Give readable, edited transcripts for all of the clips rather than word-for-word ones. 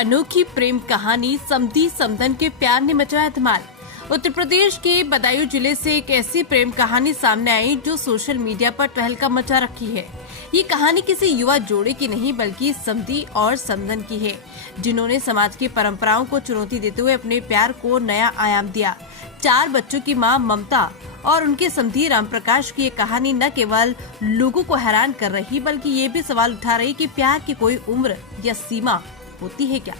अनोखी प्रेम कहानी समधी समधन के प्यार ने मचाया धमाल। उत्तर प्रदेश के बदायूं जिले से एक ऐसी प्रेम कहानी सामने आई जो सोशल मीडिया पर तहलका मचा रखी है। ये कहानी किसी युवा जोड़े की नहीं बल्कि समधी और समधन की है, जिन्होंने समाज की परंपराओं को चुनौती देते हुए अपने प्यार को नया आयाम दिया। 4 बच्चों की मां ममता और उनके समधी रामप्रकाश की ये कहानी न केवल लोगों को हैरान कर रही बल्कि ये भी सवाल उठा रही कि प्यार की कोई उम्र या सीमा होती है क्या।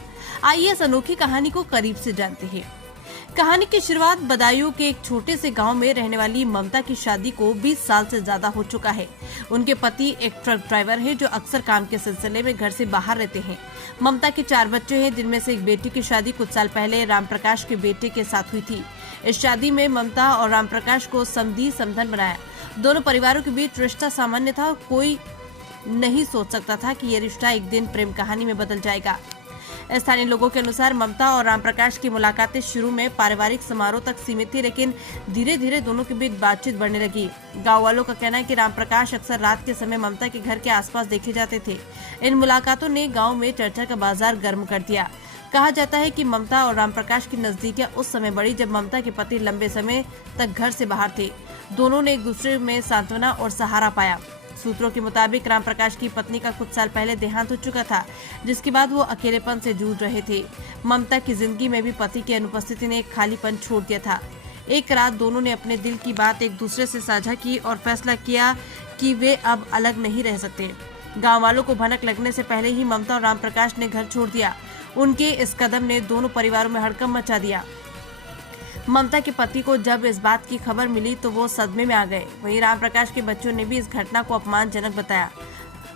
आइए इस अनोखी कहानी को करीब से जानते हैं। कहानी की शुरुआत बदायूं के एक छोटे से गांव में रहने वाली ममता की शादी को 20 साल से ज्यादा हो चुका है। उनके पति एक ट्रक ड्राइवर है जो अक्सर काम के सिलसिले में घर से बाहर रहते हैं। ममता के 4 बच्चे हैं, जिनमें से एक बेटी की शादी कुछ साल पहले रामप्रकाश के बेटे के साथ हुई थी। इस शादी में ममता और रामप्रकाश को समधी समधन बनाया। दोनों परिवारों के बीच रिश्ता सामान्य था और कोई नहीं सोच सकता था कि ये रिश्ता एक दिन प्रेम कहानी में बदल जाएगा। स्थानीय लोगों के अनुसार ममता और रामप्रकाश की मुलाकातें शुरू में पारिवारिक समारोह तक सीमित थी, लेकिन धीरे धीरे दोनों के बीच बातचीत बढ़ने लगी। गांव वालों का कहना है कि रामप्रकाश अक्सर रात के समय ममता के घर के आसपास देखे जाते थे। इन मुलाकातों ने गाँव में चर्चा का बाजार गर्म कर दिया। कहा जाता है कि ममता और रामप्रकाश की नजदीकियां उस समय बढ़ी जब ममता के पति लंबे समय तक घर से बाहर थे। दोनों ने एक दूसरे में सांत्वना और सहारा पाया। सूत्रों के मुताबिक रामप्रकाश की पत्नी का कुछ साल पहले देहांत हो चुका था, जिसके बाद वो अकेलेपन से जूझ रहे थे। ममता की जिंदगी में भी पति की अनुपस्थिति ने एक खालीपन छोड़ दिया था। एक रात दोनों ने अपने दिल की बात एक दूसरे से साझा की और फैसला किया कि वे अब अलग नहीं रह सकते। गाँव वालों को भनक लगने से पहले ही ममता और रामप्रकाश ने घर छोड़ दिया। उनके इस कदम ने दोनों परिवारों में हड़कंप मचा दिया। ममता के पति को जब इस बात की खबर मिली तो वो सदमे में आ गए। वहीं रामप्रकाश के बच्चों ने भी इस घटना को अपमानजनक बताया।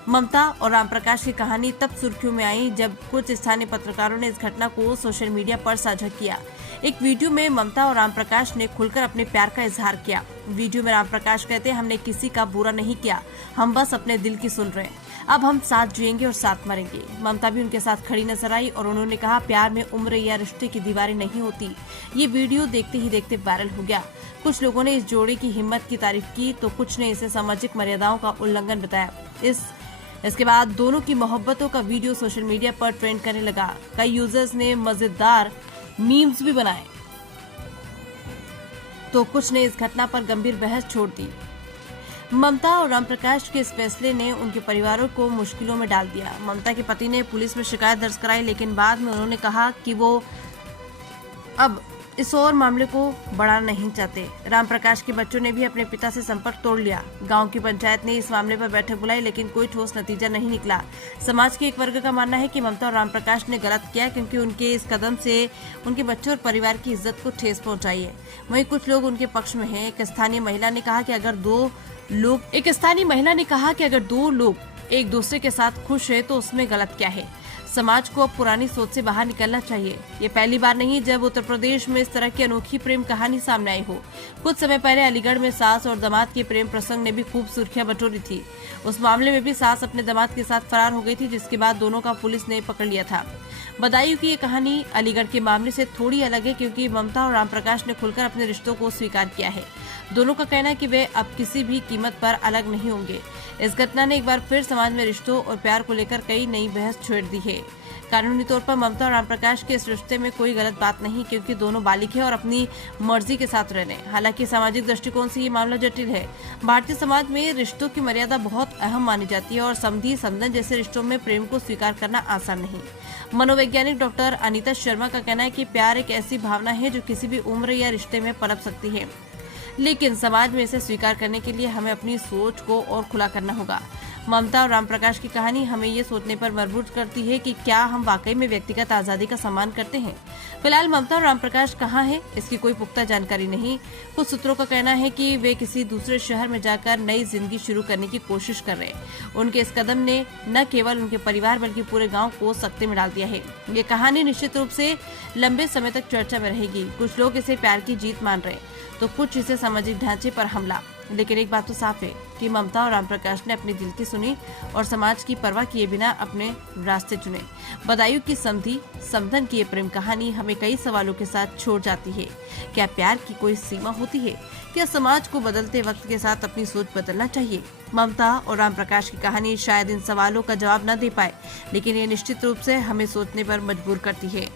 ममता और रामप्रकाश की कहानी तब सुर्खियों में आई जब कुछ स्थानीय पत्रकारों ने इस घटना को सोशल मीडिया पर साझा किया। एक वीडियो में ममता और रामप्रकाश ने खुलकर अपने प्यार का इजहार किया। वीडियो में रामप्रकाश कहते हैं, हमने किसी का बुरा नहीं किया, हम बस अपने दिल की सुन रहे हैं। अब हम साथ जिएंगे और साथ मरेंगे। ममता भी उनके साथ खड़ी नजर आई और उन्होंने कहा, प्यार में उम्र या रिश्ते की दीवारें नहीं होती। ये वीडियो देखते ही देखते वायरल हो गया। कुछ लोगों ने इस जोड़े की हिम्मत की तारीफ की तो कुछ ने इसे सामाजिक मर्यादाओं का उल्लंघन बताया। इसके बाद दोनों की मोहब्बतों का वीडियो सोशल मीडिया पर ट्रेंड करने लगा। कई यूजर्स ने मजेदार मीम्स भी बनाए तो कुछ ने इस घटना पर गंभीर बहस छोड़ दी। ममता और रामप्रकाश के इस फैसले ने उनके परिवारों को मुश्किलों में डाल दिया। ममता के पति ने पुलिस में शिकायत दर्ज कराई, लेकिन बाद में उन्होंने कहा कि वो अब इस और मामले को बढ़ाना नहीं चाहते। रामप्रकाश के बच्चों ने भी अपने पिता से संपर्क तोड़ लिया। गांव की पंचायत ने इस मामले पर बैठक बुलाई, लेकिन कोई ठोस नतीजा नहीं निकला। समाज के एक वर्ग का मानना है कि ममता और रामप्रकाश ने गलत किया क्योंकि उनके इस कदम से उनके बच्चों और परिवार की इज्जत को ठेस पहुंचाई है। वहीं कुछ लोग उनके पक्ष में हैं। एक स्थानीय महिला ने कहा कि अगर दो लोग एक दूसरे के साथ खुश है तो उसमें गलत क्या है। समाज को अब पुरानी सोच से बाहर निकलना चाहिए। ये पहली बार नहीं जब उत्तर प्रदेश में इस तरह की अनोखी प्रेम कहानी सामने आई हो। कुछ समय पहले अलीगढ़ में सास और दामाद के प्रेम प्रसंग ने भी खूब सुर्खियां बटोरी थी। उस मामले में भी सास अपने दामाद के साथ फरार हो गई थी, जिसके बाद दोनों का पुलिस ने पकड़ लिया था। बदायूं की ये कहानी अलीगढ़ के मामले से थोड़ी अलग है क्योंकि ममता और रामप्रकाश ने खुलकर अपने रिश्तों को स्वीकार किया है। दोनों का कहना है कि वे अब किसी भी कीमत पर अलग नहीं होंगे। इस घटना ने एक बार फिर समाज में रिश्तों और प्यार को लेकर कई नई बहस छेड़ दी है। कानूनी तौर पर ममता और रामप्रकाश के इस रिश्ते में कोई गलत बात नहीं, क्योंकि दोनों बालिग हैं और अपनी मर्जी के साथ रह रहे हैं। हालांकि सामाजिक दृष्टिकोण से ये मामला जटिल है। भारतीय समाज में रिश्तों की मर्यादा बहुत अहम मानी जाती है और समधी समधन जैसे रिश्तों में प्रेम को स्वीकार करना आसान नहीं। मनोवैज्ञानिक डॉक्टर अनीता शर्मा का कहना है कि प्यार एक ऐसी भावना है जो किसी भी उम्र या रिश्ते में पनप सकती है, लेकिन समाज में इसे स्वीकार करने के लिए हमें अपनी सोच को और खुला करना होगा। ममता और रामप्रकाश की कहानी हमें ये सोचने पर मजबूर करती है कि क्या हम वाकई में व्यक्तिगत आजादी का सम्मान करते हैं। फिलहाल ममता और रामप्रकाश कहाँ हैं, इसकी कोई पुख्ता जानकारी नहीं। कुछ सूत्रों का कहना है कि वे किसी दूसरे शहर में जाकर नई जिंदगी शुरू करने की कोशिश कर रहे हैं। उनके इस कदम ने न केवल उनके परिवार बल्कि पूरे गाँव को सकते में डाल दिया है। ये कहानी निश्चित रूप से लंबे समय तक चर्चा में रहेगी। कुछ लोग इसे प्यार की जीत मान रहे हैं तो कुछ इसे सामाजिक ढांचे पर हमला लेकिन एक बात तो साफ है कि ममता और राम प्रकाश ने अपने दिल की सुनी और समाज की परवाह किए बिना अपने रास्ते चुने। बदायूं की समधी समधन की ये प्रेम कहानी हमें कई सवालों के साथ छोड़ जाती है। क्या प्यार की कोई सीमा होती है? क्या समाज को बदलते वक्त के साथ अपनी सोच बदलना चाहिए? ममता और राम प्रकाश की कहानी शायद इन सवालों का जवाब न दे पाए, लेकिन ये निश्चित रूप से हमें सोचने पर मजबूर करती है।